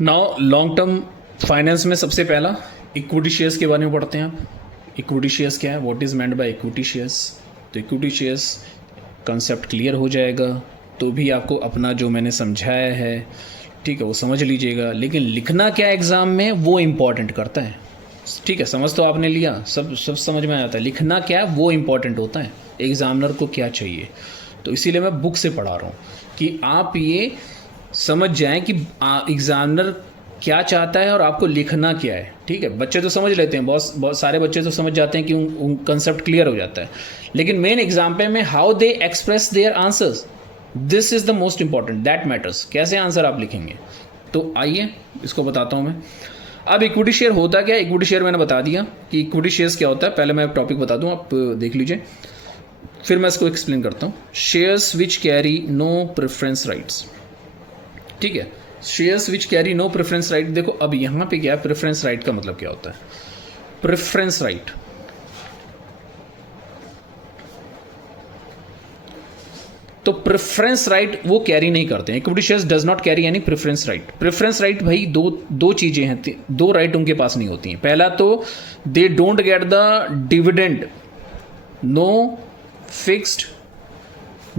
Now long term finance में सबसे पहला इक्विटी शेयर्स के बारे में पढ़ते हैं आप। इक्विटी शेयर्स क्या है, what is meant by equity shares. तो इक्विटी शेयर्स कंसेप्ट क्लियर हो जाएगा तो भी आपको अपना जो मैंने समझाया है, ठीक है, वो समझ लीजिएगा। लेकिन लिखना क्या एग्ज़ाम में वो इम्पॉर्टेंट करता है, ठीक है। समझ तो आपने लिया, सब समझ में आता है। लिखना क्या है वो इम्पॉर्टेंट होता है, एग्जामिनर को क्या चाहिए। तो इसीलिए मैं बुक से पढ़ा रहा हूँ कि आप ये समझ जाएं कि एग्जामिनर क्या चाहता है और आपको लिखना क्या है, ठीक है। बच्चे तो समझ लेते हैं, बहुत सारे बच्चे तो समझ जाते हैं कि उन कंसेप्ट क्लियर हो जाता है। लेकिन मेन एग्जाम्पल में how they express their answers, this is the most important, that matters. कैसे आंसर आप लिखेंगे, तो आइए इसको बताता हूँ मैं। अब इक्विटी शेयर होता क्या है, इक्विटी शेयर मैंने बता दिया कि इक्विटी शेयर्स क्या होता है। पहले मैं टॉपिक बता दूं, आप देख लीजिए, फिर मैं इसको एक्सप्लेन करता हूँ। Shares which carry no preference rights, ठीक है। Shares which carry no preference right. देखो अब यहाँ पे क्या है, प्रेफरेंस राइट का मतलब क्या होता है। प्रेफरेंस राइट, तो प्रेफरेंस राइट वो कैरी नहीं करते हैं। Equity shares does not carry any preference right. Preference right भाई दो चीजें हैं, दो राइट उनके पास नहीं होती हैं। पहला तो they don't get the dividend, no fixed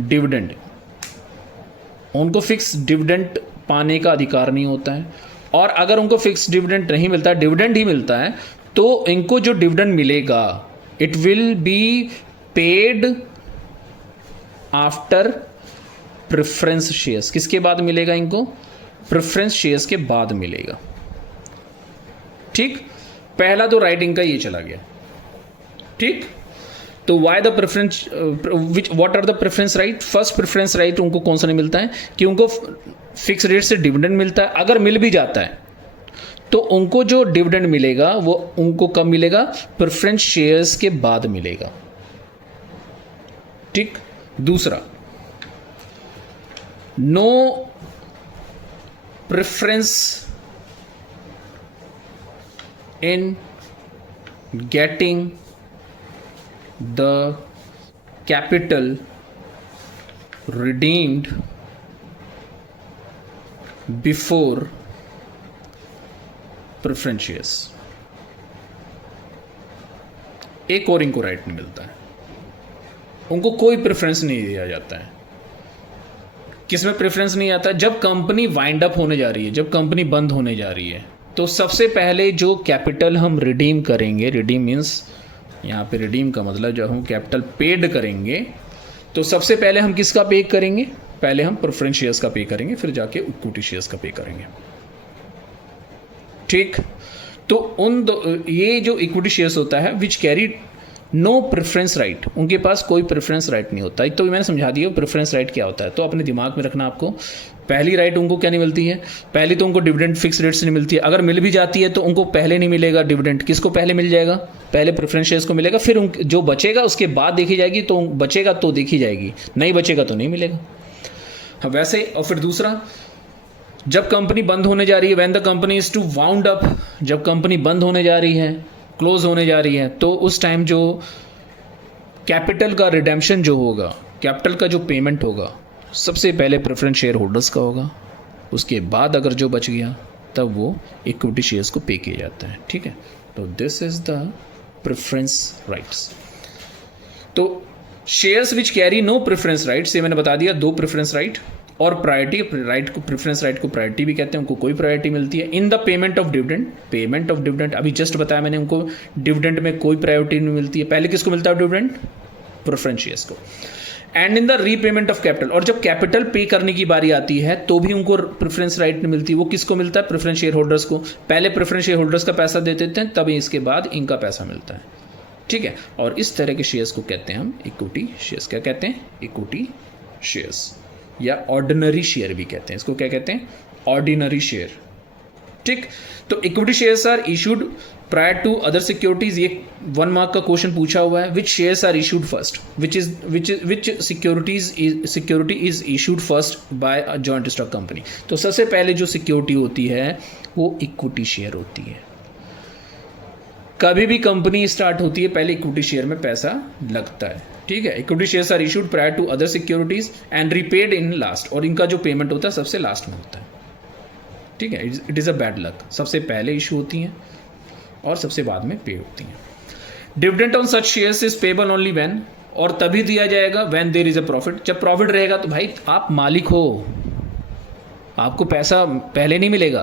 dividend, उनको फिक्स डिविडेंड पाने का अधिकार नहीं होता है। और अगर उनको फिक्स डिविडेंड नहीं मिलता, डिविडेंड ही मिलता है, तो इनको जो डिविडेंड मिलेगा it will be paid after preference shares. किसके बाद मिलेगा इनको, प्रेफरेंस शेयर्स के बाद मिलेगा, ठीक। पहला तो राइटिंग का ये चला गया, ठीक। तो why the preference, what are the preference right. First preference right उनको कौन सा नहीं मिलता है कि उनको फिक्स रेट से डिविडेंड मिलता है। अगर मिल भी जाता है तो उनको जो डिविडेंड मिलेगा वो उनको कब मिलेगा, प्रेफरेंस शेयर्स के बाद मिलेगा, ठीक। दूसरा, no preference in getting the capital redeemed before preference shares. एक और इनको राइट नहीं मिलता है, उनको कोई प्रेफरेंस नहीं दिया जाता है। किसमें प्रेफरेंस नहीं आता, जब कंपनी वाइंड अप होने जा रही है, जब कंपनी बंद होने जा रही है, तो सबसे पहले जो कैपिटल हम रिडीम करेंगे, रिडीम मीन्स यहाँ पे रिडीम का मतलब जब हम कैपिटल पेड करेंगे, तो सबसे पहले हम किसका पे करेंगे, पहले हम प्रेफरेंस शेयर्स का पे करेंगे, फिर जाके इक्विटी शेयर्स का पे करेंगे, ठीक। तो ये जो इक्विटी शेयर्स होता है which carry no preference right, उनके पास कोई प्रेफरेंस राइट नहीं होता। तो मैंने समझा दिया प्रेफरेंस राइट क्या होता है। तो अपने दिमाग में रखना आपको, पहली राइट उनको क्या नहीं मिलती है, पहली तो उनको डिविडेंड फिक्स रेट से नहीं मिलती है। अगर मिल भी जाती है तो उनको पहले नहीं मिलेगा डिविडेंड, किसको पहले मिल जाएगा, पहले प्रेफरेंस शेयर्स को मिलेगा, फिर जो बचेगा उसके बाद देखी जाएगी, तो बचेगा तो देखी जाएगी, नहीं बचेगा तो नहीं मिलेगा। हाँ वैसे। और फिर दूसरा, जब कंपनी बंद होने जा रही है, when the company is to wound up, जब कंपनी बंद होने जा रही है, क्लोज होने जा रही है, तो उस टाइम जो कैपिटल का रिडेम्पशन जो होगा, कैपिटल का जो पेमेंट होगा, सबसे पहले प्रेफरेंस शेयर होल्डर्स का होगा। उसके बाद अगर जो बच गया तब वो इक्विटी शेयर्स को पे किया जाता है, ठीक है। तो this is the preference rights. तो shares which carry no preference rights, ये मैंने बता दिया, दो प्रेफरेंस राइट। और प्रायोरिटी राइट को, प्रेफरेंस राइट को प्रायोरिटी भी कहते हैं, उनको कोई प्रायोरिटी मिलती है। In the payment of dividend, payment of dividend अभी जस्ट बताया मैंने, उनको डिविडेंड में कोई प्रायोरिटी नहीं मिलती है। पहले किसको मिलता है डिविडेंड, प्रेफरेंस शेयर्स को। And in the repayment of capital, और जब कैपिटल पे करने की बारी आती है तो भी उनको प्रेफरेंस राइट नहीं मिलती। वो किसको मिलता है, प्रेफरेंस शेयर होल्डर्स को। पहले प्रेफरेंस शेयर होल्डर्स का पैसा दे देते हैं, तभी इसके बाद इनका पैसा मिलता है, ठीक है। और इस तरह के शेयर्स को कहते हैं हम इक्विटी शेयर्स। क्या कहते हैं, इक्विटी शेयर्स, या ऑर्डिनरी शेयर भी कहते हैं इसको। क्या कहते हैं, ऑर्डिनरी शेयर, ठीक। तो equity shares are issued prior to other securities. ये 1 मार्क का क्वेश्चन पूछा हुआ है, which shares are issued first, which security is issued first by a joint stock company. तो सबसे पहले जो सिक्योरिटी होती है वो इक्विटी शेयर होती है। कभी भी कंपनी स्टार्ट होती है पहले इक्विटी शेयर में पैसा लगता है, ठीक है। Equity shares are issued prior to other securities and repaid in last, और इनका जो पेमेंट होता है सबसे लास्ट में होता है, ठीक है, it is a bad luck. सबसे पहले इशू होती हैं और सबसे बाद में पे होती हैं। Dividend on such shares is payable only when, और तभी दिया जाएगा when there is a profit, जब प्रॉफिट रहेगा। तो भाई आप मालिक हो, आपको पैसा पहले नहीं मिलेगा,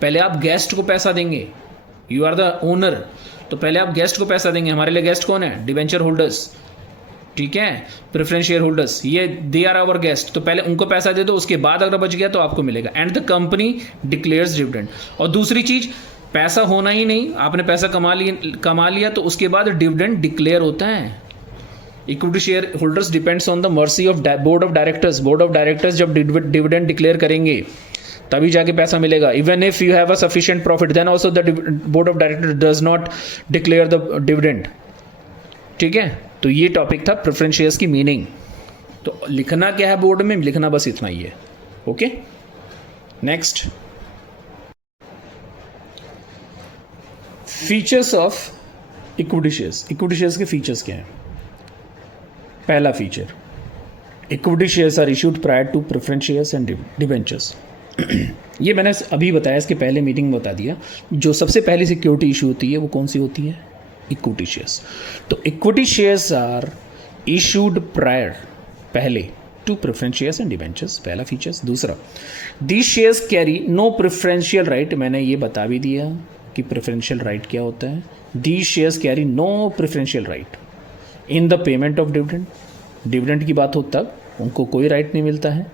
पहले आप गेस्ट को पैसा देंगे। यू आर द ओनर, तो पहले आप गेस्ट को पैसा देंगे। हमारे लिए गेस्ट कौन है? डिवेंचर होल्डर्स, ठीक है, प्रेफरेंस शेयर होल्डर्स, ये दे आर आवर गेस्ट। तो पहले उनको पैसा दे दो, उसके बाद अगर बच गया तो आपको मिलेगा। And the company declares dividend. और दूसरी चीज, पैसा होना ही नहीं, आपने पैसा कमा लिया तो उसके बाद डिविडेंड डिक्लेयर होता है। Equity share holders depends on the mercy of board of directors. Board of directors जब डिविडेंड डिक्लेयर करेंगे तभी जाके पैसा मिलेगा। Even if you have a sufficient profit then also the board of directors does not declare the dividend, ठीक है। तो ये टॉपिक था प्रेफरेंस शेयर्स की मीनिंग। तो लिखना क्या है बोर्ड में, लिखना बस इतना ही है। Okay, next, features of equity shares. Equity shares के फीचर्स क्या हैं? पहला feature, equity shares are issued prior to preference shares and debentures. ये मैंने अभी बताया, इसके पहले मीटिंग में बता दिया। जो सबसे पहली सिक्योरिटी इशू होती है वो कौन सी होती है? Equity shares. तो equity shares are issued prior, पहले, to preference shares and debentures, पहला फीचर्स। दूसरा, these shares carry no preferential right. मैंने ये बता भी दिया कि प्रेफरेंशियल राइट क्या होता है। These shares carry no preferential right in the payment of dividend. Dividend की बात हो तब उनको कोई राइट नहीं मिलता है,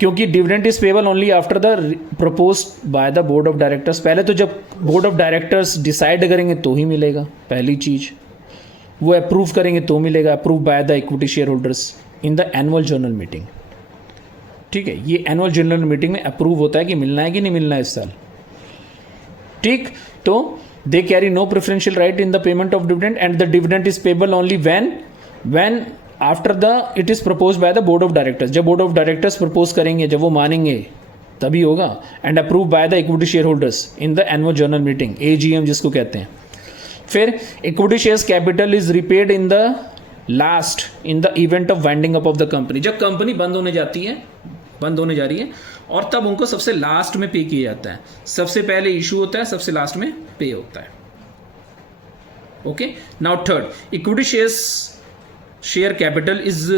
क्योंकि dividend is payable only after the proposed by the board of directors. पहले तो जब बोर्ड ऑफ डायरेक्टर्स डिसाइड करेंगे तो ही मिलेगा, पहली चीज। वो अप्रूव करेंगे तो मिलेगा, approve by the equity share holders in the annual general meeting, ठीक है। ये एनुअल जनरल मीटिंग में अप्रूव होता है कि मिलना है कि नहीं मिलना है इस साल, ठीक। तो they carry no preferential right in the payment of dividend, and the dividend is payable only when after the it is proposed by the board of directors। जब board of directors propose करेंगे, जब वो मानेंगे तभी होगा। and approved by the equity shareholders in the annual general meeting, AGM जिसको कहते हैं। फिर equity shares capital is repaid in the last in the event of winding up of the company। जब कंपनी बंद होने जा रही है और तब उनको सबसे लास्ट में पे किया जाता है। सबसे पहले इशू होता है, सबसे लास्ट में पे होता है। Okay, now third, equity share capital is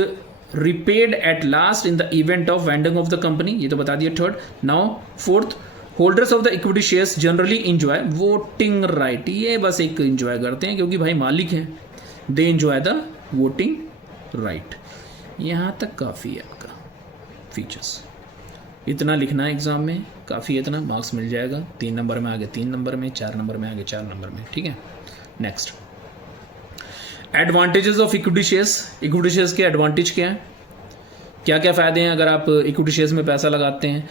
repaid at last in the event of winding of the company. ये तो बता दिया third. Now fourth, holders of the equity shares generally enjoy voting right. ये बस एक इंजॉय करते हैं क्योंकि भाई मालिक हैं, they enjoy the voting right. यहां तक काफी है आपका फीचर्स। इतना लिखना है एग्जाम में, काफ़ी है, इतना मार्क्स मिल जाएगा। 3 नंबर में आगे 3 नंबर में, 4 नंबर में आगे 4 नंबर में, ठीक है। Next, advantages of equity shares. Equity shares के एडवांटेज क्या है, क्या क्या फ़ायदे हैं अगर आप इक्विटी शेयर्स में पैसा लगाते हैं?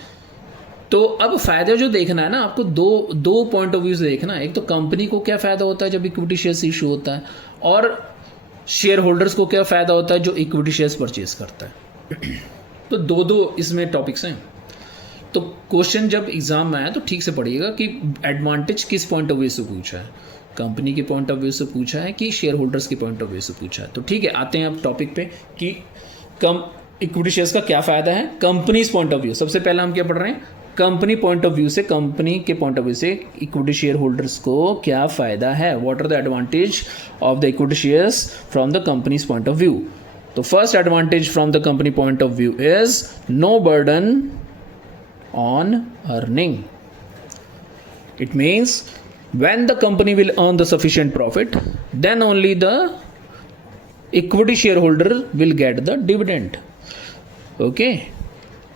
तो अब फ़ायदे जो देखना है ना आपको, दो पॉइंट ऑफ व्यू से देखना है। एक तो कंपनी को क्या फ़ायदा होता है जब इक्विटी शेयर्स इशू होता है, और शेयर होल्डर्स को क्या फ़ायदा होता है जो इक्विटी शेयर्स परचेज करता है। तो दो इसमें टॉपिक्स हैं। तो क्वेश्चन जब एग्जाम में आया तो ठीक से पढ़िएगा कि एडवांटेज किस पॉइंट ऑफ व्यू से पूछा है, कंपनी के पॉइंट ऑफ व्यू से पूछा है कि शेयर होल्डर्स के पॉइंट ऑफ व्यू से पूछा है। तो ठीक है, आते हैं अब टॉपिक पे कि इक्विटी शेयर्स का क्या फ़ायदा है कंपनीज पॉइंट ऑफ व्यू। सबसे पहले हम क्या पढ़ रहे हैं, कंपनी पॉइंट ऑफ व्यू से, कंपनी के पॉइंट ऑफ व्यू से इक्विटी शेयर होल्डर्स को क्या फ़ायदा है, what are the advantage of the equity shares from the company's point of view. तो first advantage from the company point of view is no burden on earning. It means when the company will earn the sufficient profit, then only the equity shareholder will get the dividend. Okay,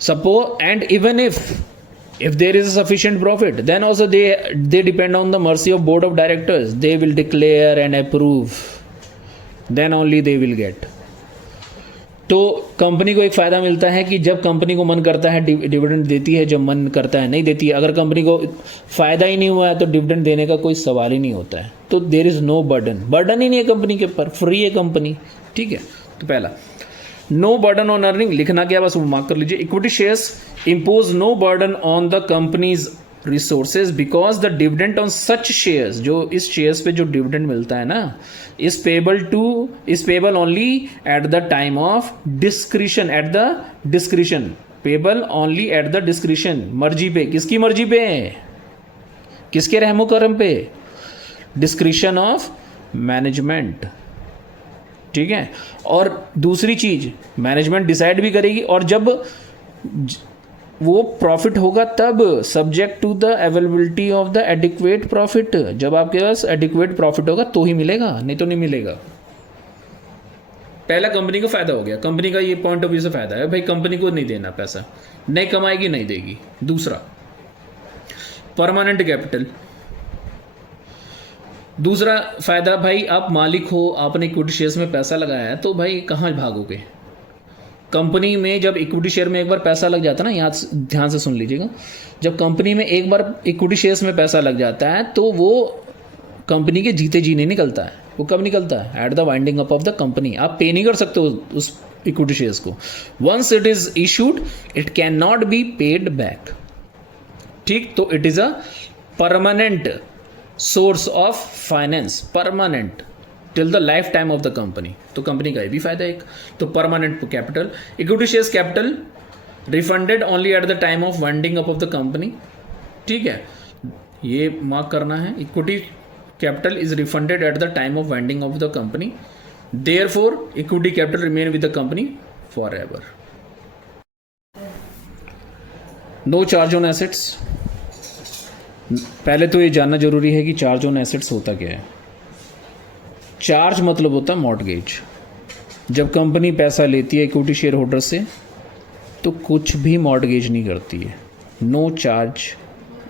suppose, and even if there is a sufficient profit, then also they depend on the mercy of board of directors. They will declare and approve, then only they will get. तो company को एक फ़ायदा मिलता है कि जब company को मन करता है डिविडेंड देती है, जब मन करता है नहीं देती है। अगर कंपनी को फ़ायदा ही नहीं हुआ है तो डिविडेंड देने का कोई सवाल ही नहीं होता है। तो देयर इज़ नो बर्डन ही नहीं है कंपनी के ऊपर, फ्री है कंपनी, ठीक है। तो पहला, नो बर्डन ऑन अर्निंग। लिखना क्या, बस वो मार्क कर लीजिए। Equity shares impose no burden on the company's resources because the dividend on such shares, जो इस शेयर्स पे जो डिविडेंड मिलता है ना, is payable only at the time of discretion, at the discretion payable only at the discretion, मर्जी पे, किसकी मर्जी पे, किसके रहमो करम पे, डिस्क्रिशन ऑफ मैनेजमेंट, ठीक है। और दूसरी चीज मैनेजमेंट डिसाइड भी करेगी, और जब वो प्रॉफिट होगा तब subject to the availability of the adequate profit, जब आपके पास एडिक्वेट प्रॉफिट होगा तो ही मिलेगा, नहीं तो नहीं मिलेगा। पहला कंपनी को फायदा हो गया, कंपनी का ये पॉइंट ऑफ व्यू से फायदा है, भाई कंपनी को नहीं देना पैसा, नहीं कमाएगी नहीं देगी। दूसरा परमानेंट कैपिटल, दूसरा फायदा, भाई आप मालिक हो, आपने इक्विटी शेयर्स में पैसा लगाया है, तो भाई कहाँ भागोगे। कंपनी में जब इक्विटी शेयर में एक बार पैसा लग जाता है ना, यहाँ ध्यान से सुन लीजिएगा, जब कंपनी में एक बार इक्विटी शेयर्स में पैसा लग जाता है तो वो कंपनी के जीते जी नहीं निकलता है। वो कब निकलता है? At the winding up of the company. आप पे नहीं कर सकते हो उस इक्विटी शेयर्स को। Once it is issued it can not be paid back, ठीक। तो it is a permanent source of finance, permanent till the life time of the company. तो कंपनी का ये भी फायदा एक। तो permanent capital, equity shares capital refunded only at the time of winding up of the company, ठीक है, ये मार्क करना है। Equity capital is refunded at the time of winding of the company, therefore equity capital remain with the company forever. No charge on assets. पहले तो ये जानना जरूरी है कि चार्ज ऑन एसेट्स होता क्या है। चार्ज मतलब होता है मॉर्टगेज। जब कंपनी पैसा लेती है इक्विटी शेयर होल्डर से तो कुछ भी मॉर्टगेज नहीं करती है। No charge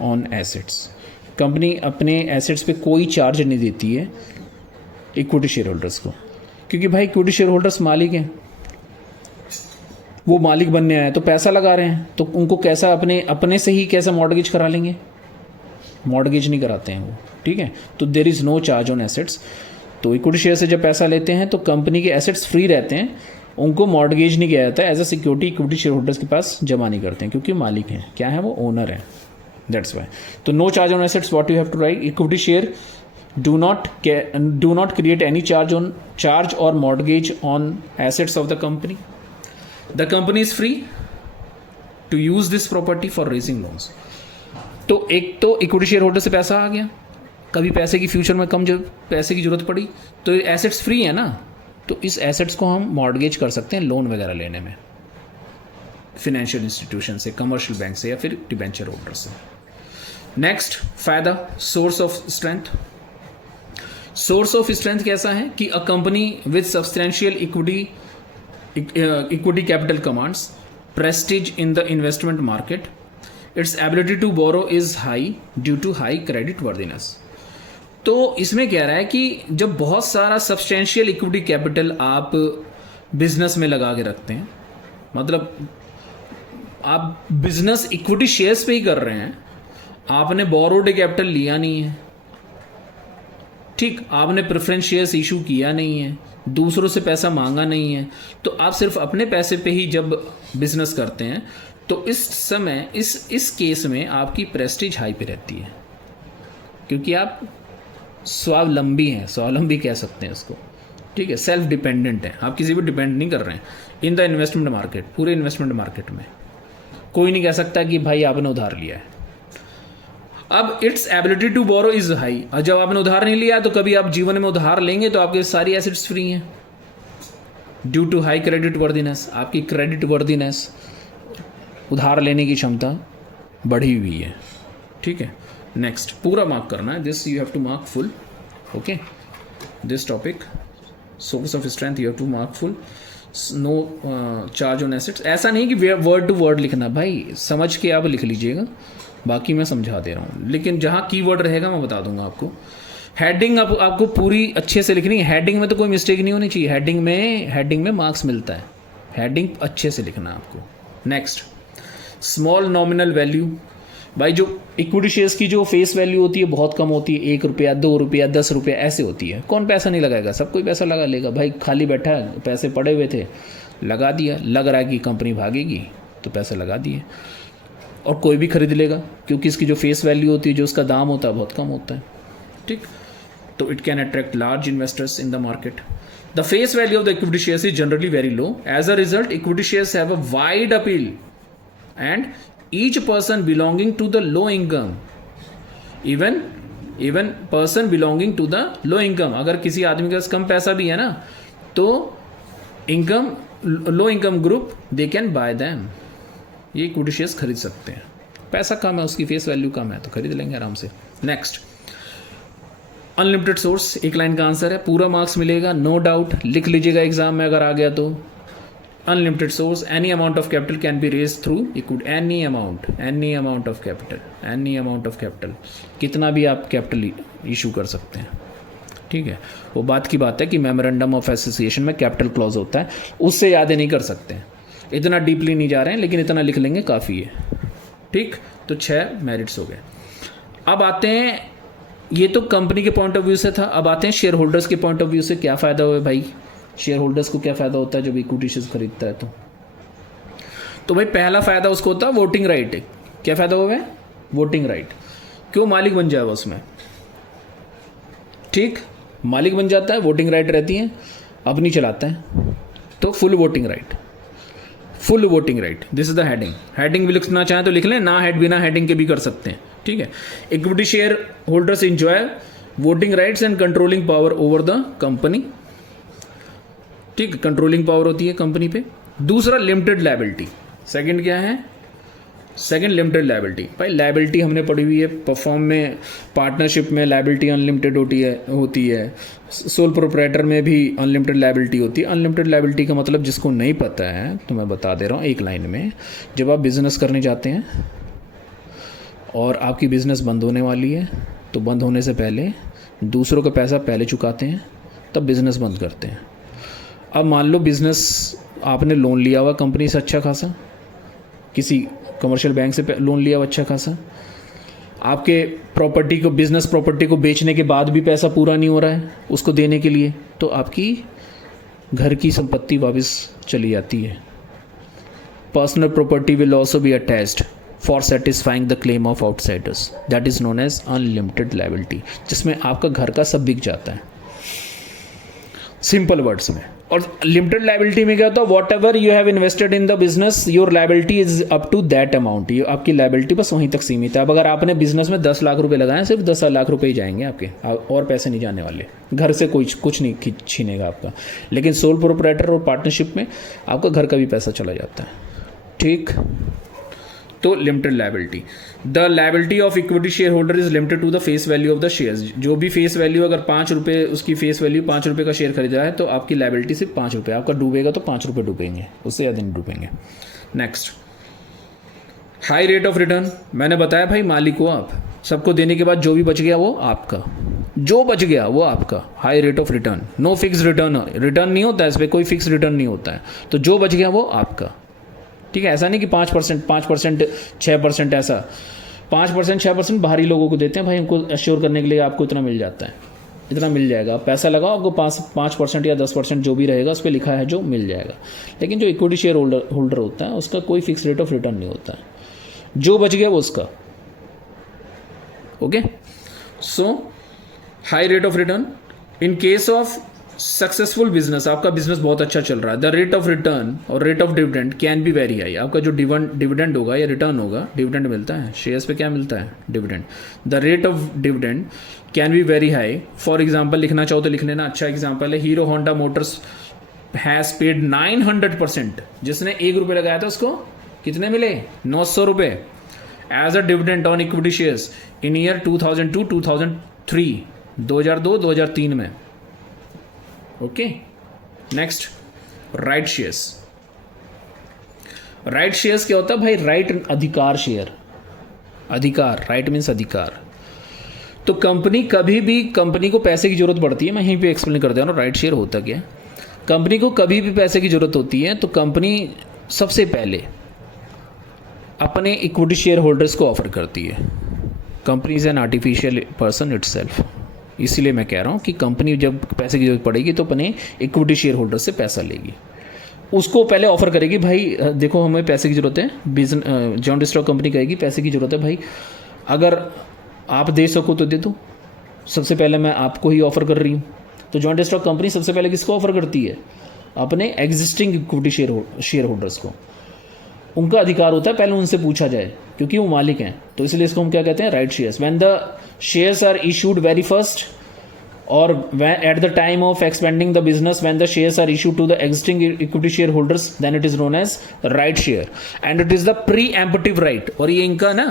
on assets. Company अपने एसेट्स पे कोई चार्ज नहीं देती है इक्विटी शेयर होल्डर्स को, क्योंकि भाई इक्विटी शेयर होल्डर्स मालिक हैं, वो मालिक बनने आए तो पैसा लगा रहे हैं, तो उनको कैसा अपने से ही कैसा मॉर्टगेज करा लेंगे? मॉर्टगेज नहीं कराते हैं वो, ठीक है। तो there is no charge on assets. तो इक्विटी शेयर से जब पैसा लेते हैं तो कंपनी के एसेट्स फ्री रहते हैं, उनको मॉर्टगेज नहीं किया जाता है, as a security equity share holders के पास जमा नहीं करते हैं, क्योंकि मालिक हैं, क्या है वो, ओनर है, दैट्स वाई। तो no charge on assets, what you have to write, equity share do not create any charge or mortgage on assets of the company. The company is free to use this property for raising loans. तो एक तो equity share holder से पैसा आ गया, कभी पैसे की future में कम जब पैसे की जरूरत पड़ी तो एसेट्स फ्री है ना, तो इस एसेट्स को हम मॉर्टगेज कर सकते हैं लोन वगैरह लेने में, फिनेंशियल इंस्टीट्यूशन से, कमर्शियल बैंक से, या फिर डिबेंचर होल्डर से। नेक्स्ट फायदा, source of strength. Source of strength कैसा है कि a company with substantial equity capital commands prestige in the investment market, its ability to borrow is high due to high creditworthiness. तो इसमें कह रहा है कि जब बहुत सारा सब्सटेंशियल इक्विटी कैपिटल आप बिजनेस में लगा के रखते हैं, मतलब आप बिजनेस इक्विटी शेयर्स पे ही कर रहे हैं, आपने बोरोड कैपिटल लिया नहीं है, ठीक, आपने प्रेफरेंस शेयर्स इशू किया नहीं है, दूसरों से पैसा मांगा नहीं है, तो आप सिर्फ अपने पैसे पे ही जब बिजनेस करते हैं तो इस समय इस केस में आपकी प्रेस्टीज हाई पे रहती है, क्योंकि आप स्वावलंबी हैं, स्वावलंबी कह सकते हैं उसको, ठीक है, सेल्फ डिपेंडेंट हैं, आप किसी पर डिपेंड नहीं कर रहे हैं। इन द इन्वेस्टमेंट मार्केट, पूरे इन्वेस्टमेंट मार्केट में कोई नहीं कह सकता कि भाई आपने उधार लिया है। अब its ability to borrow is high, और जब आपने उधार नहीं लिया तो कभी आप जीवन में उधार लेंगे तो आपके सारी एसेट्स फ्री हैं due to high creditworthiness. आपकी क्रेडिट वर्दीनेस, उधार लेने की क्षमता बढ़ी हुई है, ठीक है। नेक्स्ट पूरा मार्क करना है, this you have to mark full, okay, this topic source of strength you have to mark full. No charge on assets, ऐसा नहीं कि वर्ड टू वर्ड लिखना, भाई समझ के आप लिख लीजिएगा, बाकी मैं समझा दे रहा हूँ, लेकिन जहाँ कीवर्ड रहेगा मैं बता दूंगा आपको। हेडिंग आपको पूरी अच्छे से लिखनी है, हेडिंग में तो कोई मिस्टेक नहीं होनी चाहिए, हेडिंग में मार्क्स मिलता है, हेडिंग अच्छे से लिखना है आपको। नेक्स्ट स्मॉल नॉमिनल वैल्यू, भाई जो इक्विटी शेयर्स की जो फेस वैल्यू होती है बहुत कम होती है, 1 रुपया 2 रुपया 10 रुपया ऐसे होती है। कौन पैसा नहीं लगाएगा, सब कोई पैसा लगा लेगा, भाई खाली बैठा है, पैसे पड़े हुए थे लगा दिया, लग रहा है कि कंपनी भागेगी तो पैसे लगा दिए, और कोई भी खरीद लेगा क्योंकि इसकी जो फेस वैल्यू होती है, जो उसका दाम होता है बहुत कम होता है, ठीक। तो it can attract large investors in the market. The face value of the equity shares is generally very low, as a result equity shares have a wide appeal and each person belonging to the low income, even person belonging to the low income, अगर किसी आदमी के पास कम पैसा भी है ना तो low income group they can buy them, ये इक्विटी शेयर्स खरीद सकते हैं। पैसा कम है, उसकी फेस वैल्यू कम है तो खरीद लेंगे आराम से। नेक्स्ट, अनलिमिटेड सोर्स, एक लाइन का आंसर है, पूरा मार्क्स मिलेगा, नो डाउट, लिख लीजिएगा एग्जाम में अगर आ गया तो। Unlimited source, any amount of capital can be raise through equity, any amount of capital, कितना भी आप कैपिटल इशू कर सकते हैं, ठीक है। वो बात की बात है कि मेमोरेंडम ऑफ एसोसिएशन में कैपिटल क्लॉज होता है, उससे याद नहीं कर सकते हैं, इतना डीपली नहीं जा रहे हैं, लेकिन इतना लिख लेंगे काफ़ी है, ठीक। तो 6 मेरिट्स हो गए। अब आते हैं, ये तो कंपनी के पॉइंट ऑफ व्यू से था, अब आते हैं शेयर होल्डर्स के पॉइंट ऑफ व्यू से। क्या फ़ायदा हुआ भाई, शेयर होल्डर्स को क्या फ़ायदा होता है जब इक्विटी शेयर्स खरीदता है तो भाई पहला फ़ायदा उसको होता है वोटिंग राइट। क्या फ़ायदा हुआ है, वोटिंग राइट, क्यों, मालिक बन जाएगा उसमें, ठीक, मालिक बन जाता है, वोटिंग राइट रहती है, अपनी चलाता है, तो full voting right, this is the heading भी लिखना चाहें तो लिख लें, ना हेड बिना हेडिंग के भी कर सकते हैं, ठीक है। Equity share holders enjoy voting rights and controlling power over the company, ठीक, कंट्रोलिंग पावर होती है कंपनी पे। दूसरा लिमिटेड लायबिलिटी, सेकंड क्या है, सेकंड लिमिटेड लायबिलिटी। भाई लायबिलिटी हमने पढ़ी हुई है, परफॉर्म में, पार्टनरशिप में लायबिलिटी अनलिमिटेड होती है, सोल प्रोप्राइटर में भी अनलिमिटेड लायबिलिटी होती है। अनलिमिटेड लायबिलिटी का मतलब जिसको नहीं पता है तो मैं बता दे रहा हूँ एक लाइन में, जब आप बिजनेस करने जाते हैं और आपकी बिजनेस बंद होने वाली है तो बंद होने से पहले दूसरों का पैसा पहले चुकाते हैं, तब बिजनेस बंद करते हैं। अब मान लो बिजनेस आपने लोन लिया हुआ कंपनी से अच्छा खासा, किसी कमर्शियल बैंक से लोन लिया हुआ अच्छा खासा, आपके प्रॉपर्टी को, बिजनेस प्रॉपर्टी को बेचने के बाद भी पैसा पूरा नहीं हो रहा है उसको देने के लिए, तो आपकी घर की संपत्ति वापस चली जाती है। Personal property will also be attached for satisfying the claim of outsiders, that is known as unlimited liability, जिसमें आपका घर का सब बिक जाता है, सिंपल वर्ड्स में। और लिमिटेड लायबिलिटी में क्या होता है, whatever you have invested in the business your liability is up to that amount, ये आपकी लायबिलिटी बस वहीं तक सीमित है। अब अगर आपने बिजनेस में 10 लाख रुपए लगाए, सिर्फ 10 लाख रुपए ही जाएंगे आपके, और पैसे नहीं जाने वाले, घर से कुछ नहीं छीनेगा आपका। लेकिन सोल प्रोप्राइटर और पार्टनरशिप में आपका घर का भी पैसा चला जाता है, ठीक। तो limited liability, the liability of equity share holder is limited to the face value of the shares, जो भी फेस वैल्यू, अगर 5 रुपये उसकी फेस वैल्यू, 5 रुपये का शेयर खरीदा है तो आपकी लायबिलिटी सिर्फ 5 रुपये, आपका डूबेगा तो 5 रुपये डूबेंगे, उससे ज़्यादा नहीं डूबेंगे। Next, high rate of return, मैंने बताया भाई मालिक हो आप, सबको देने के बाद जो भी बच गया वो आपका, जो बच गया वो आपका। High rate of return, no fix return नहीं होता है इस पर, कोई फिक्स रिटर्न नहीं होता है, तो जो बच गया वो आपका, ठीक है। ऐसा नहीं कि 5%, 6%, ऐसा 5%, 6% बाहरी लोगों को देते हैं भाई, उनको एश्योर करने के लिए आपको इतना मिल जाता है, इतना मिल जाएगा, पैसा लगाओ आपको 5% या 10% जो भी रहेगा उस पर लिखा है जो मिल जाएगा। लेकिन जो इक्विटी शेयर होल्डर होता है उसका कोई फिक्स रेट ऑफ रिटर्न नहीं होता है, जो बच गया वो उसका, okay. So high rate of return in case of successful business, आपका बिजनेस बहुत अच्छा चल रहा है, द रेट ऑफ रिटर्न और rate of dividend can be very high, आपका जो डिविडेंड होगा या रिटर्न होगा, डिविडेंड मिलता है शेयर्स पे, क्या मिलता है, dividend, the rate of dividend can be very high. For example लिखना चाहो तो लिख लेना, अच्छा एग्जांपल है, hero Honda Motors has paid 900%, जिसने 1 रुपये लगाया था उसको कितने मिले, 900 रुपये as a dividend on equity shares in year 2002-2003, 2002-2003 में, okay. Next, right shares. Right shares क्या होता है भाई, राइट अधिकार शेयर, अधिकार, राइट मीन्स अधिकार। तो कंपनी कभी भी, कंपनी को पैसे की जरूरत पड़ती है, मैं यहीं पे एक्सप्लेन कर दे रहा हूँ राइट शेयर होता क्या है। कंपनी को कभी भी पैसे की जरूरत होती है तो कंपनी सबसे पहले अपने इक्विटी शेयर होल्डर्स को ऑफर करती है। Company is an artificial person itself, इसीलिए मैं कह रहा हूँ कि कंपनी जब पैसे की जरूरत पड़ेगी तो अपने इक्विटी शेयर होल्डर से पैसा लेगी, उसको पहले ऑफर करेगी, भाई देखो हमें पैसे की ज़रूरत है, जॉइंट स्टॉक कंपनी कहेगी पैसे की ज़रूरत है भाई, अगर आप दे सको तो दे दो, सबसे पहले मैं आपको ही ऑफ़र कर रही हूँ। तो जॉइंट स्टॉक कंपनी सबसे पहले किसको ऑफर करती है, अपने एग्जिस्टिंग इक्विटी शेयर होल्डर्स को। उनका अधिकार होता है पहले उनसे पूछा जाए, क्योंकि वो मालिक हैं, तो इसलिए इसको हम क्या कहते हैं, right shares. When the shares are issued very first और at the time of expanding the business, when the shares are issued to the existing equity shareholders, then it is known as right share and it is the preemptive right। और ये इनका ना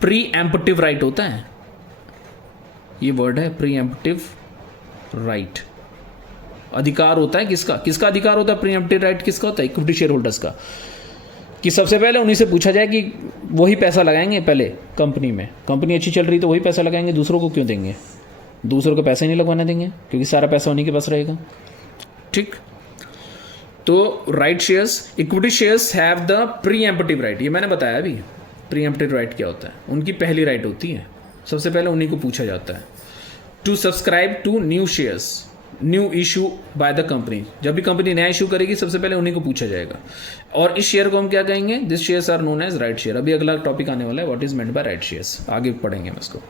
preemptive right होता है, ये word है preemptive right। अधिकार होता है किसका, किसका अधिकार होता है preemptive right, किसका होता है, इक्विटी शेयर होल्डर्स का, कि सबसे पहले उन्हीं से पूछा जाए कि वही पैसा लगाएंगे पहले कंपनी में, कंपनी अच्छी चल रही तो वही पैसा लगाएंगे, दूसरों को क्यों देंगे, दूसरों को पैसे नहीं लगवाने देंगे, क्योंकि सारा पैसा उन्हीं के पास रहेगा। ठीक, तो right shares, equity shares have the pre-emptive right, ये मैंने बताया अभी, प्रीएम्प्टिव राइट क्या होता है, उनकी पहली राइट होती है, सबसे पहले उन्हीं को पूछा जाता है। To subscribe to new shares, new issue by the company, जब भी कंपनी नया इशू करेगी सबसे पहले उन्हीं को पूछा जाएगा, और इस शेयर को हम क्या कहेंगे, this shares are known as right share. अभी अगला टॉपिक आने वाला है, what is meant by right shares, आगे पढ़ेंगे हम इसको।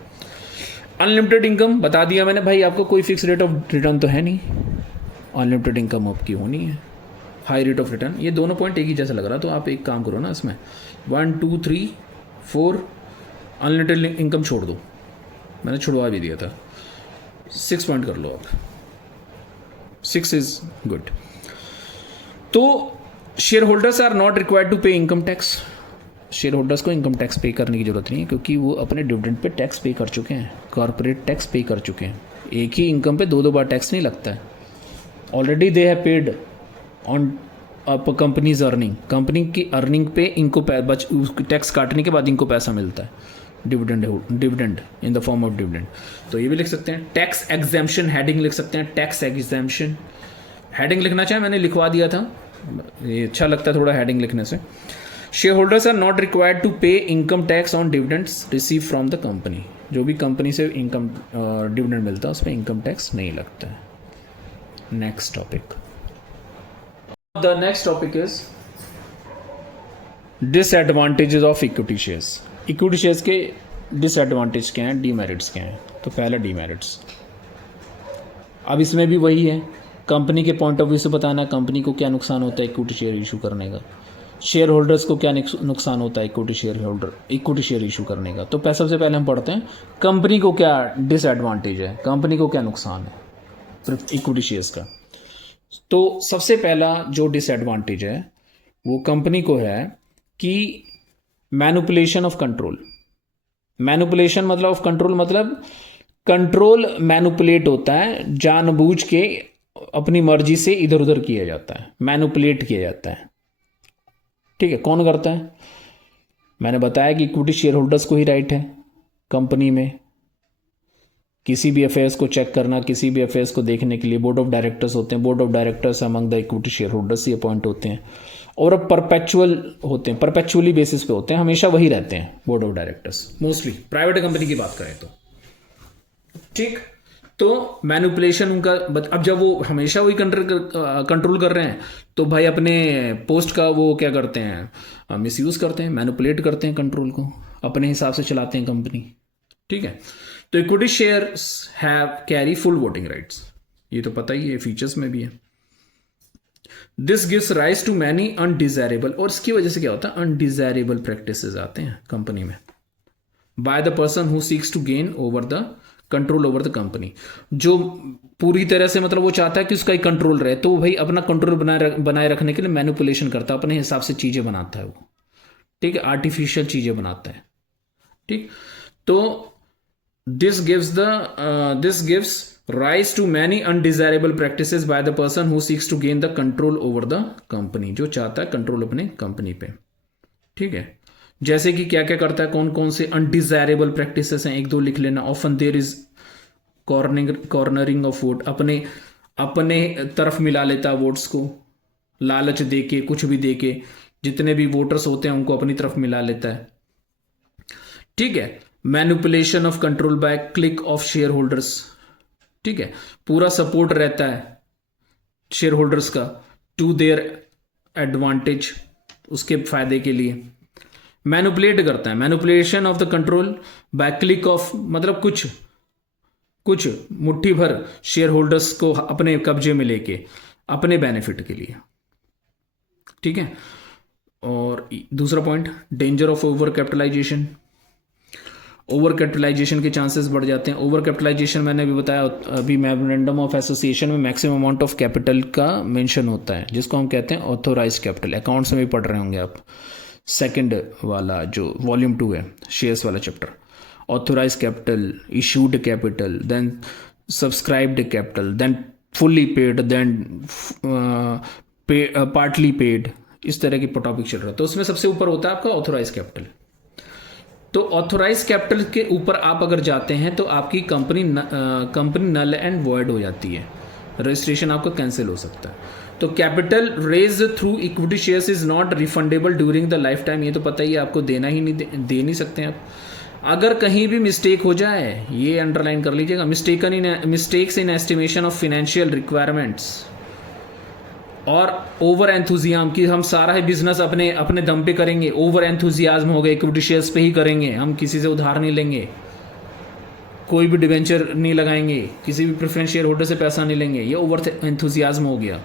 अनलिमिटेड इनकम बता दिया मैंने भाई, आपको कोई फिक्स रेट ऑफ रिटर्न तो है नहीं, अनलिमिटेड इनकम आपकी होनी है, हाई रेट ऑफ रिटर्न, ये दोनों पॉइंट एक ही जैसा लग रहा, तो आप एक काम करो ना इसमें 1 2 3 4 अनलिमिटेड इनकम छोड़ दो, मैंने छुड़वा भी दिया था, 6 पॉइंट कर लो आप, 6 इज गुड। तो share holders are not required to pay income tax, share holders को इनकम टैक्स पे करने की जरूरत नहीं है, क्योंकि वो अपने डिविडेंड पे टैक्स पे कर चुके हैं, कॉर्पोरेट टैक्स पे कर चुके हैं, एक ही इनकम पे दो बार टैक्स नहीं लगता है, already they have paid on companies earning, company की अर्निंग पे इनको टैक्स काटने के बाद इनको पैसा मिलता है, dividend in the form of dividend. तो ये भी लिख सकते हैं, टैक्स एग्जेम्पशन हेडिंग लिख सकते हैं, टैक्स एग्जेम्पशन हेडिंग लिखना चाहे, मैंने लिखवा दिया था, ये अच्छा लगता है थोड़ा हेडिंग लिखने से। Share holders are not required to pay income tax on dividends receive from the company, जो भी कंपनी से इनकम डिविडेंड मिलता है उस पर इनकम टैक्स नहीं लगता है। Next topic, the next topic is disadvantages of equity shares. Equity shares के डिसएडवांटेज क्या हैं, डीमेरिट्स क्या हैं। तो पहला डीमेरिट्स, अब इसमें भी वही है, कंपनी के पॉइंट ऑफ व्यू से बताना कंपनी को क्या नुकसान होता है इक्विटी शेयर इशू करने का, शेयर होल्डर्स को क्या नुकसान होता है इक्विटी शेयर इशू करने का। तो सबसे पहले हम पढ़ते हैं कंपनी को क्या डिसएडवांटेज है, कंपनी को क्या नुकसान है इक्विटी शेयर्स का। तो सबसे पहला जो डिसएडवांटेज है वो कंपनी को है कि मैनिपुलेशन ऑफ कंट्रोल, मैनिपुलेशन मतलब ऑफ कंट्रोल, मतलब कंट्रोल मैनिपुलेट होता है, जानबूझ के अपनी मर्जी से इधर उधर किया जाता है, मैनिपुलेट किया जाता है। ठीक है, कौन करता है, मैंने बताया कि इक्विटी शेयर होल्डर्स को ही राइट है कंपनी में किसी भी अफेयर्स को चेक करना, किसी भी अफेयर्स को देखने के लिए बोर्ड ऑफ डायरेक्टर्स होते हैं, board of directors among the equity share holders ही अपॉइंट होते हैं, और अब परपेचुअल होते हैं, परपेचुअली बेसिस पे होते हैं, हमेशा वही रहते हैं board of directors, mostly private company की बात करें तो। ठीक, तो मैनिपुलेशन उनका, अब जब वो हमेशा वही कंट्रोल कर रहे हैं तो भाई अपने पोस्ट का वो क्या करते हैं, मिसयूज करते हैं, मैनिपुलेट करते हैं, कंट्रोल को अपने हिसाब से चलाते हैं कंपनी। ठीक है, तो equity shares have carry full voting rights, ये तो पता ही है, फीचर्स में भी है। This gives rise to many undesirable, और इसकी वजह से क्या होता है, अनडिजायरेबल प्रैक्टिसेस आते हैं कंपनी में, by the person who seeks to gain over the control over the company, जो पूरी तरह से मतलब वो चाहता है कि उसका ही कंट्रोल रहे, तो भाई अपना कंट्रोल बनाए रखने के लिए मैनिपुलेशन करता है, अपने हिसाब से चीजें बनाता है वो। ठीक है, आर्टिफिशियल चीजें बनाता है। ठीक, तो this gives rise to many undesirable practices by the person who seeks to gain the control over the company, जो चाहता है कंट्रोल अपने कंपनी पे। ठीक है, जैसे कि क्या क्या करता है, कौन कौन से अनडिजायरेबल प्रैक्टिसेस हैं, एक दो लिख लेना। Often there is cornering of vote, अपने तरफ मिला लेता है वोट्स को, लालच देके, कुछ भी देके, जितने भी वोटर्स होते हैं उनको अपनी तरफ मिला लेता है। ठीक है, manipulation of control bye click of share holders. ठीक है, पूरा सपोर्ट रहता है शेयर होल्डर्स का टू देयर एडवांटेज, उसके फायदे के लिए मैनिपुलेट करता है। Manipulation of the control by click of, मतलब कुछ मुट्ठी भर शेयर होल्डर्स को अपने कब्जे में लेके अपने बेनिफिट के लिए। ठीक है, और दूसरा point, danger of over capitalisation. Over capitalisation के चांसेस बढ़ जाते हैं। ओवर कैपिटलाइजेशन मैंने अभी बताया, अभी मेमोरेंडम ऑफ एसोसिएशन में मैक्सिमम अमाउंट ऑफ कैपिटल का मेंशन होता है, जिसको हम कहते हैं ऑथोराइज कैपिटल। अकाउंट्स में भी पढ़ रहे होंगे आप, सेकंड वाला जो वॉल्यूम 2 है, शेयर्स वाला chapter. Authorise capital, issued capital, then subscribed capital, then fully paid, then partly paid, इस तरह की टॉपिक चल रहा है। तो उसमें सबसे ऊपर होता है आपका ऑथोराइज कैपिटल। तो ऑथोराइज कैपिटल के ऊपर आप अगर जाते हैं तो आपकी कंपनी नल एंड वॉइड हो जाती है, रजिस्ट्रेशन आपका कैंसिल हो सकता है। तो capital raise through equity shares is not refundable during the life time, ये तो पता ही है आपको, देना ही नहीं, दे नहीं सकते आप। अगर कहीं भी मिस्टेक हो जाए, ये अंडरलाइन कर लीजिएगा, mistakes in estimation of financial requirements और ओवर एंथुजियाम कि हम सारा ही बिजनेस अपने दम पे करेंगे, ओवर एंथुजियाज्म हो गए, इक्विटी शेयर्स पे ही करेंगे, हम किसी से उधार नहीं लेंगे, कोई भी डिवेंचर नहीं लगाएंगे, किसी भी प्रेफरेंस शेयर होल्डर से पैसा नहीं लेंगे, ये ओवर एंथुजियाज्म हो गया।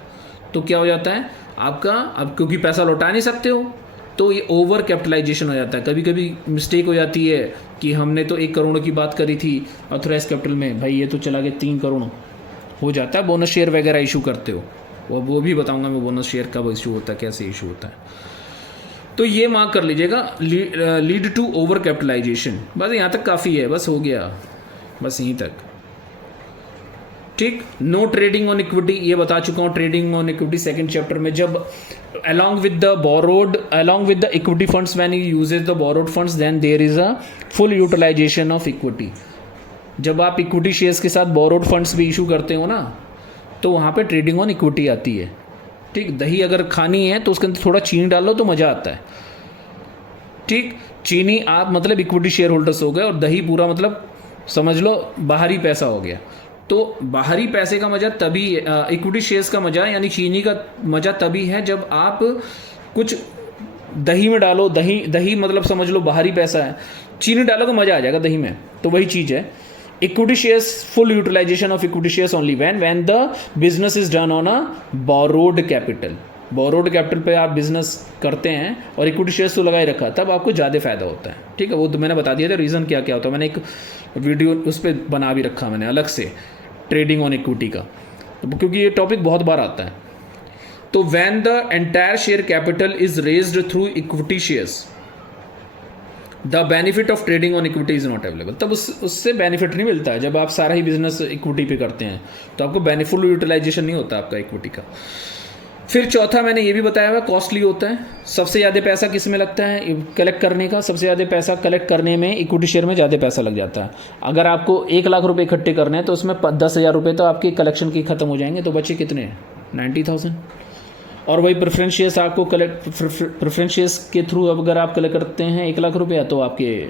तो क्या हो जाता है आपका, अब क्योंकि पैसा लौटा नहीं सकते हो तो ये ओवर कैपिटलाइजेशन हो जाता है। कभी कभी मिस्टेक हो जाती है कि हमने तो 1 करोड़ की बात करी थी ऑथोराइज कैपिटल में, भाई ये तो चला गया 3 करोड़ हो जाता है। बोनस शेयर वगैरह इशू करते हो, वो भी बताऊंगा मैं, बोनस शेयर कब इशू होता है, कैसे इशू होता है। तो ये मार्क कर लीजिएगा, लीड टू ओवर कैपिटलाइजेशन। बस यहाँ तक काफ़ी है, बस हो गया, बस यहीं तक, ठीक। नो ट्रेडिंग ऑन इक्विटी, ये बता चुका हूँ। Trading on equity second chapter में, जब along with the equity funds, when he uses the borrowed funds, then there is a full utilization of equity। जब आप इक्विटी शेयर्स के साथ बोरोड फंड्स भी इशू करते हो ना, तो वहाँ पे ट्रेडिंग ऑन इक्विटी आती है, ठीक। दही अगर खानी है तो उसके अंदर थोड़ा चीनी डालो तो मज़ा आता है, ठीक। चीनी आप मतलब इक्विटी शेयर होल्डर्स हो गए, और दही पूरा मतलब समझ लो बाहरी पैसा हो गया। तो बाहरी पैसे का मज़ा तभी, इक्विटी शेयर्स का मज़ा यानी चीनी का मज़ा तभी है जब आप कुछ दही में डालो। दही मतलब समझ लो बाहरी पैसा है, चीनी डालो तो मज़ा आ जाएगा दही में। तो वही चीज़ है equity shares, full utilisation of equity shares only when the business is done on a borrowed capital. Borrowed capital पे आप बिजनेस करते हैं और इक्विटी शेयर्स तो लगाए रखा, तब आपको ज़्यादा फायदा होता है, ठीक है। वो तो मैंने बता दिया था रीज़न क्या क्या होता है, मैंने एक वीडियो उस पर बना भी रखा मैंने अलग से, ट्रेडिंग ऑन इक्विटी का, क्योंकि ये टॉपिक बहुत बार आता है। तो when the entire share capital is raised through equity shares, the benefit of trading on equity is not available. तब उससे बेनिफिट नहीं मिलता है। जब आप सारा ही बिजनेस इक्विटी पे करते हैं तो आपको बेनिफुल यूटिलाइजेशन नहीं होता आपका इक्विटी का। फिर चौथा मैंने ये भी बताया हुआ, कॉस्टली होता है। सबसे ज़्यादा पैसा किस में लगता है कलेक्ट करने का, सबसे ज़्यादा पैसा कलेक्ट करने में इक्विटी शेयर में ज़्यादा पैसा लग जाता है। अगर आपको 1 लाख रुपए इकट्ठे करने हैं तो उसमें 10,000 रुपये तो आपकी कलेक्शन की ख़त्म हो जाएंगे, तो बचे कितने, 90,000। और वही प्रेफरेंस शेयर्स आपको प्रेफरेंस शेयर्स के थ्रू अगर आप कलेक्ट करते हैं 1 लाख रुपया, तो आपके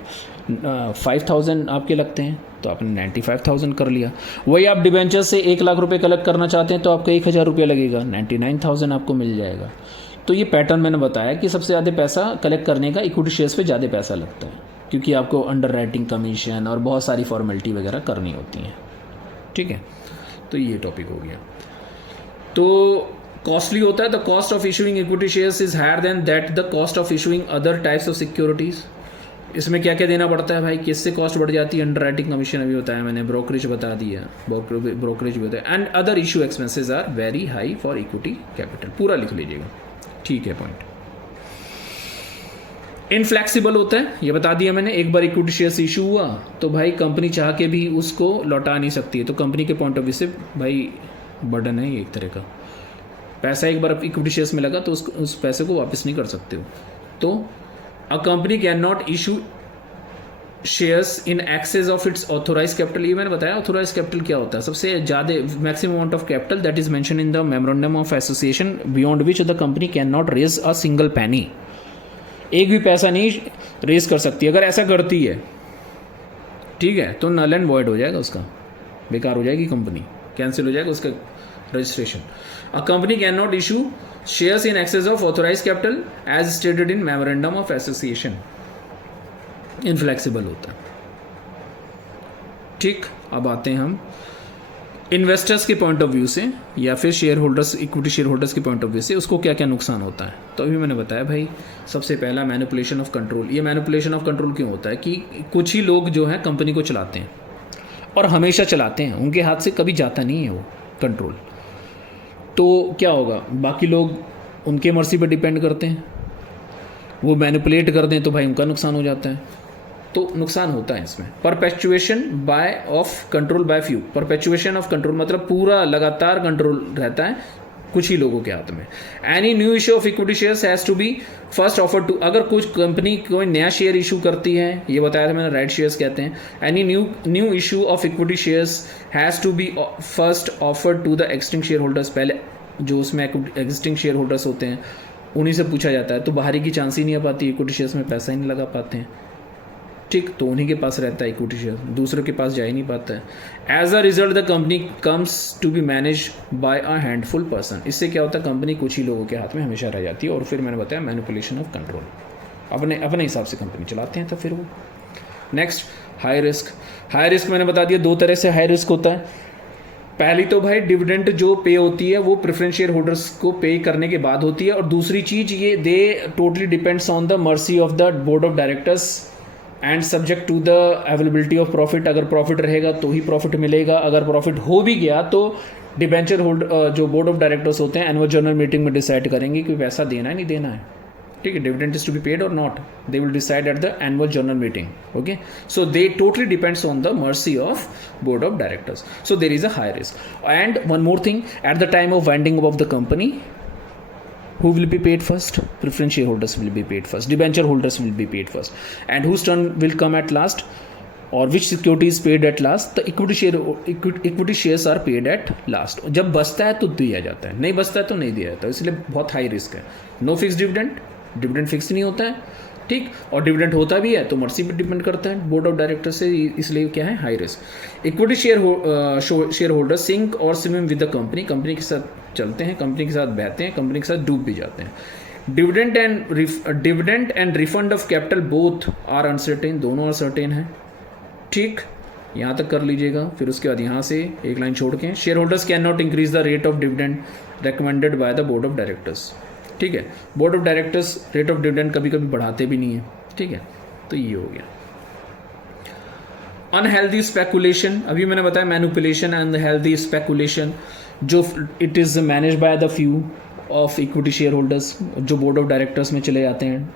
5,000 आपके लगते हैं, तो आपने 95,000 कर लिया। वही आप डिबेंचर से 1 लाख रुपए कलेक्ट करना चाहते हैं तो आपका 1,000 रुपया लगेगा, 99,000 आपको मिल जाएगा। तो ये पैटर्न मैंने बताया कि सबसे ज़्यादा पैसा कलेक्ट करने का इक्विटी शेयर्स पे ज़्यादा पैसा लगता है, क्योंकि आपको अंडर राइटिंग कमीशन और बहुत सारी फॉर्मेलिटी वगैरह करनी होती हैं, ठीक है। तो ये टॉपिक हो गया। तो कॉस्टली होता है, the cost of issuing equity shares is higher than that the cost of issuing other types of securities. इसमें क्या क्या देना पड़ता है भाई, किससे कॉस्ट बढ़ जाती है, अंडर राइटिंग कमीशन अभी बताया मैंने, ब्रोकरेज बता दिया, ब्रोकरेज भी बताया, and other issue expenses are very high for equity capital. पूरा लिख लीजिएगा, ठीक है। पॉइंट इनफ्लेक्सिबल होता है, ये बता दिया मैंने। एक बार इक्विटी शेयर्स इशू हुआ तो भाई कंपनी चाह के भी उसको लौटा नहीं सकती है, तो कंपनी के पॉइंट ऑफ व्यू से भाई बर्डन है ये एक तरह का। पैसा एक बार इक्विटी शेयर्स में लगा तो उस पैसे को वापस नहीं कर सकते हो। तो a company can not issue shares in excess of its authorise capital. ये मैंने बताया ऑथोराइज कैपिटल क्या होता है, सबसे ज़्यादा maximum amount of capital that is mention in the memorandum of association beyond which the company can not raise a single penny. एक भी पैसा नहीं रेज कर सकती। अगर ऐसा करती है, ठीक है, तो नल एंड वॉइड हो जाएगा, उसका बेकार हो जाएगी कंपनी, कैंसिल हो जाएगा उसका registration. A company can not issue shares in excess of authorise capital as stated in memorandum of association. Inflexible होता है, ठीक। अब आते हैं हम इन्वेस्टर्स के पॉइंट ऑफ व्यू से या फिर share holders, equity share holders के पॉइंट ऑफ व्यू से उसको क्या क्या नुकसान होता है। तो अभी मैंने बताया भाई, सबसे पहला मैनिपुलेशन ऑफ कंट्रोल। ये मैनिपुलेशन ऑफ कंट्रोल क्यों होता है कि कुछ ही लोग जो हैं कंपनी को चलाते हैं और हमेशा चलाते हैं, उनके हाथ से कभी जाता नहीं है वो कंट्रोल। तो क्या होगा, बाकी लोग उनके मर्जी पर डिपेंड करते हैं, वो मैनिपुलेट कर दें तो भाई उनका नुकसान हो जाता है। तो नुकसान होता है इसमें। Perpetuation by of control by few. Perpetuation of control मतलब पूरा लगातार कंट्रोल रहता है कुछ ही लोगों के हाथ में। Any new issue of equity shares has to be first offer to. अगर कुछ कंपनी कोई नया शेयर इशू करती है, ये बताया था मैंने, राइट शेयर्स कहते हैं। Any new issue of equity shares has to be first offer to the existing share holders. पहले जो उसमें एग्जिस्टिंग शेयर होल्डर्स होते हैं उन्हीं से पूछा जाता है। तो बाहरी की चांस ही नहीं आ पाती, इक्विटी शेयर्स में पैसा ही नहीं लगा पाते हैं, ठीक, तो उन्हीं के पास रहता है इक्विटी शेयर, दूसरों के पास जा ही नहीं पाता है। As a result the company comes to be manage by a handful person. इससे क्या होता है, कंपनी कुछ ही लोगों के हाथ में हमेशा रह जाती है। और फिर मैंने बताया मैनिपुलेशन ऑफ कंट्रोल, अपने हिसाब से कंपनी चलाते हैं। तो फिर वो next high risk. High risk मैंने बता दिया, दो तरह से हाई रिस्क होता है। पहली तो भाई डिविडेंड जो पे होती है वो प्रेफरेंस शेयर होल्डर्स को पे करने के बाद होती है। और दूसरी चीज़ ये they totally depends on the mercy of the board of directors and subject to the availability of profit. अगर प्रॉफिट रहेगा तो ही प्रॉफिट मिलेगा, अगर प्रॉफिट हो भी गया तो डिबेंचर होल्ड जो बोर्ड ऑफ डायरेक्टर्स होते हैं एनुअल जनरल मीटिंग में डिसाइड करेंगे कि पैसा देना है नहीं देना है, ठीक है, dividend is to be paid और not, they will decide at the annual general meeting. Okay, so they totally depends on the mercy of board of directors, so there is a high risk. And one more thing, at the time of winding of the company, who will be paid first? Preference shareholders will be paid first, debenture holders will be paid first, and whose turn will come at last, or which security is paid at last? The equity shares are paid at last. जब बचता है तो दिया जाता है, नहीं बचता है तो नहीं दिया जाता, इसलिए बहुत हाई रिस्क है। नो फिक्स डिविडेंड फिक्स नहीं होता है, ठीक, और डिविडेंड होता भी है तो मर्सी पर डिपेंड करता है बोर्ड ऑफ डायरेक्टर से, इसलिए क्या है, high risk. Equity share holder sink और swim with the company, company के साथ चलते हैं, कंपनी के साथ बहते हैं, कंपनी के साथ डूब भी जाते हैं। Dividend and refund of capital both are uncertain, दोनों अनसर्टेन है, ठीक, यहाँ तक कर लीजिएगा। फिर उसके बाद यहाँ से एक लाइन छोड़ के, share holders can not increase the rate of dividend recommended by the board of directors, ठीक है, board of directors rate of dividend कभी कभी बढ़ाते भी नहीं है, ठीक है। तो ये हो गया अनहेल्दी स्पेकुलेशन। अभी मैंने बताया मैनिपुलेशन एंड अनहेल्दी स्पेकुलेशन, जो it is manage by the few of equity share holders, जो बोर्ड ऑफ डायरेक्टर्स में चले जाते हैं,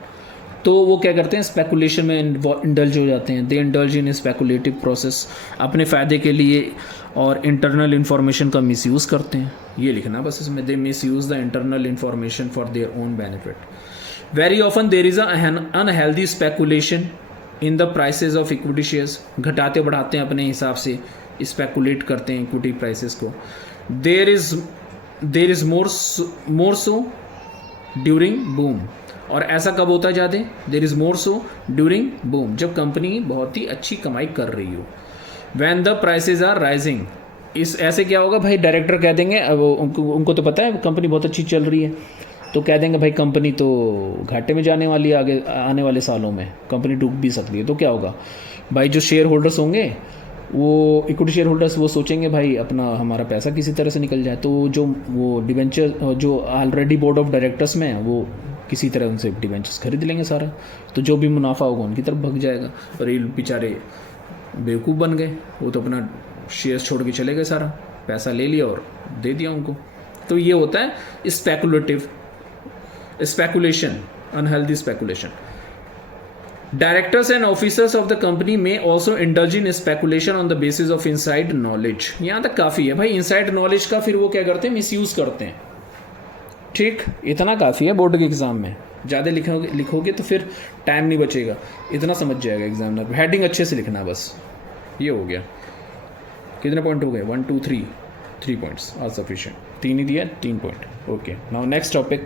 तो वो क्या करते हैं, स्पेकुलेशन में इंडल्ज हो जाते हैं। दे इंडल्ज इन स्पेकुलेटिव प्रोसेस, अपने फ़ायदे के लिए, और इंटरनल इन्फॉर्मेशन का मिसयूज़ करते हैं। ये लिखना बस इसमें, they misuse the internal information for their own benefit. Very often there is unhealthy speculation in the prices of equity shares, घटाते बढ़ाते हैं अपने हिसाब से, स्पेकुलेट करते हैं इक्विटी प्राइसेस को। There is more so during boom, और ऐसा कब होता है ज़्यादा, there is more so during boom, जब कंपनी बहुत ही अच्छी कमाई कर रही हो। When the prices are rising, इस ऐसे क्या होगा भाई, डायरेक्टर कह देंगे, अब उनको तो पता है कंपनी बहुत अच्छी चल रही है, तो कह देंगे भाई कंपनी तो घाटे में जाने वाली है, आगे आने वाले सालों में कंपनी डूब भी सकती है। तो क्या होगा भाई, जो शेयर होल्डर्स होंगे, वो इक्विटी शेयर होल्डर्स, वो सोचेंगे भाई अपना हमारा पैसा किसी तरह से निकल जाए, तो जो वो डिवेंचर जो ऑलरेडी बोर्ड ऑफ डायरेक्टर्स में है, वो किसी तरह उनसे डिवेंचर्स खरीद लेंगे सारा, तो जो भी मुनाफा होगा उनकी तरफ भग जाएगा। और ये बेचारे बेवकूफ़ बन गए, वो तो अपना शेयर्स छोड़ के चले गए, सारा पैसा ले लिया और दे दिया उनको। तो ये होता है speculation, unhealthy speculation. Directors and officers of the company may also indulge in speculation on the basis of inside knowledge। यहाँ तक काफ़ी है भाई, इनसाइड नॉलेज का फिर वो क्या करते हैं, मिसयूज़ करते हैं, ठीक, इतना काफ़ी है बोर्ड के एग्ज़ाम में। ज़्यादा लिखोगे तो फिर टाइम नहीं बचेगा, इतना समझ जाएगा एग्जामिनर। हेडिंग अच्छे से लिखना बस, ये हो गया। कितने पॉइंट हो गए, 1 2 3 पॉइंट्स आर सफिशिएंट, 3 ही दिया, 3 point. Okay, now next topic